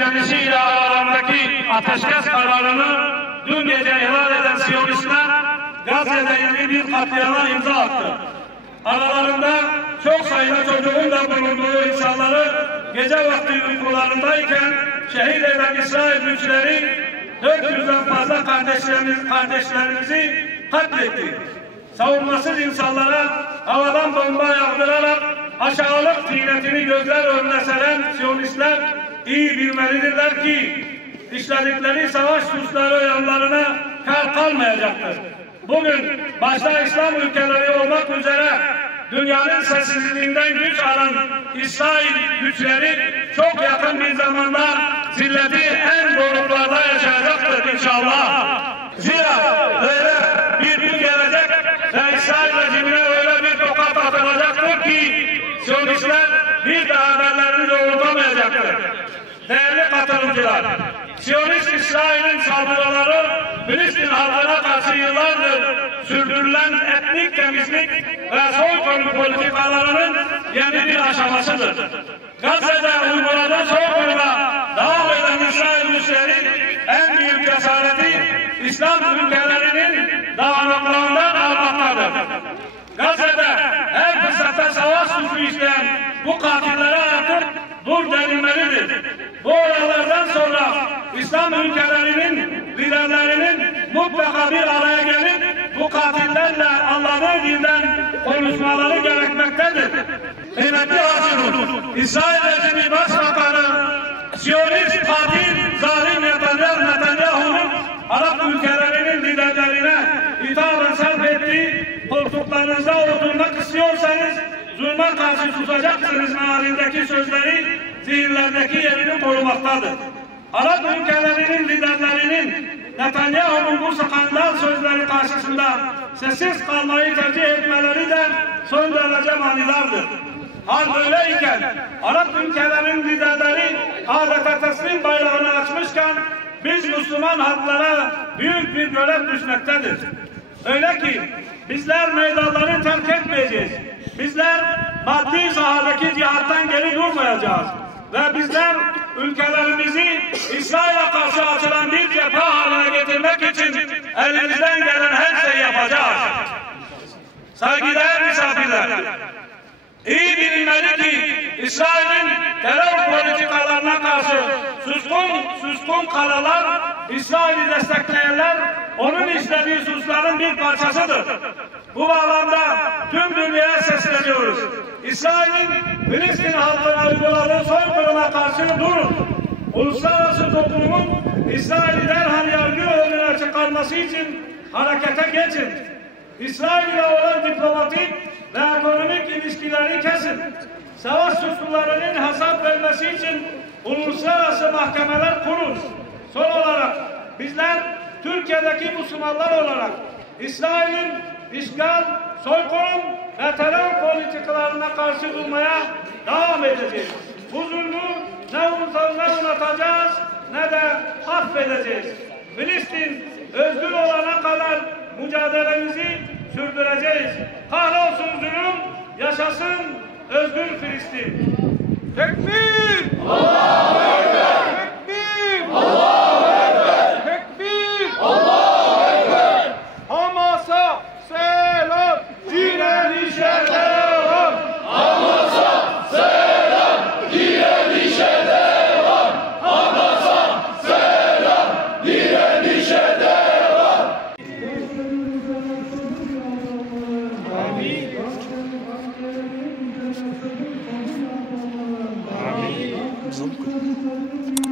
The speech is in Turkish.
direnişiyle aralarındaki ateşkes kararını dün gece ihlal eden Siyonistler Gazze'de yeni bir katliama imza attı. Aralarında çok sayıda çocuğun da bulunduğu insanları gece vakti uykularındayken şehit eden İsrail güçleri 400'den fazla kardeşlerimizi katletti. Savunmasız insanlara havadan bomba yağdırarak aşağılık ziynetini gözler önüne seren Siyonistler iyi bilmelidirler ki işledikleri savaş suçları yanlarına kar kalmayacaktır. Bugün başta İslam ülkeleri olmak üzere dünyanın sessizliğinden güç alan İsrail güçleri çok yakın bir zamanda zilleti en doruklarda yaşayacaktır inşallah. Zira öyle bir gün gelecek ve İsrail rejimine öyle bir tokat atılacaktır ki Siyonistler bir daha haberlerini doğrultamayacaktır. Değerli katılımcılar, Siyonist İsrail'in saldırıları Filistin halkına karşı yıllardır sürdürülen etnik temizlik ve soykırım politikalarının yeni bir aşamasıdır. Gazze'de uyguladığı soykırıma devam eden İsrail güçleri en büyük cesareti İslam ülkelerinin dağınıklığından almaktadır. Gazze'de her fırsatta savaş suçu işleyen bu katillere artık dur denilmelidir. Bu olaylardan sonra İslam ülkelerinin liderlerinin mutlaka bir araya gelip bu katillerle anladığı dilden konuşmaları gerekmektedir. Kıymetli hazırlık, İsrail rejimi başbakanı Siyonist katil zalim Netanyahu'nun Arap ülkelerinin liderlerine hitaben sarf ettiği koltuklarınızda oturmak istiyorsanız zulme karşı susacaksınız mealindeki sözleri zihinlerdeki yerini korumaktadır. Arap ülkelerinin liderlerinin Netanyahu'nun bu skandal sözleri karşısında sessiz kalmayı tercih etmeleri de son derece manidardır. Hal böyleyken Arap ülkelerinin liderleri adeta teslim bayrağını açmışken biz Müslüman halklara büyük bir görev düşmektedir. Öyle ki bizler meydanları terk etmeyeceğiz. Bizler maddi sahadaki cihattan geri durmayacağız. Ve bizler ülkelerimizi İsrail'e karşı açılan bir cephe haline getirmek için elimizden gelen her şeyi yapacağız. Saygıdeğer misafirler, iyi bilinmeli ki İsrail'in terör politikalarına karşı suskun kalalar, İsrail'i destekleyenler onun işlediği suçların bir parçasıdır. Bu bağlamda tüm dünyaya sesleniyoruz. İsrail'in Filistin halkına uyguladığı soykırıma karşı durun. Uluslararası toplumun İsrail'i derhal yargı önüne çıkarması için harekete geçin. İsrail ile olan diplomatik ve ekonomik ilişkileri kesin. Savaş suçlularının hesap vermesi için uluslararası mahkemeler kurun. Son olarak bizler Türkiye'deki Müslümanlar olarak İsrail'in işgal, soykırım ve terör politikalarına karşı durmaya devam edeceğiz. Bu zulmü ne unutacağız ne de affedeceğiz. Filistin özgür olana kadar mücadelemizi sürdüreceğiz. Kahrolsun zulüm, yaşasın özgür Filistin. Tekbir! Allahu Ekber! Tekbir! Allahu Ekber! Tekbir! Allahu Ekber! Hamas'a selam, direnişe devam! Hamas'a selam, direnişe devam! Hamas'a selam, direnişe devam! Amin. Amin.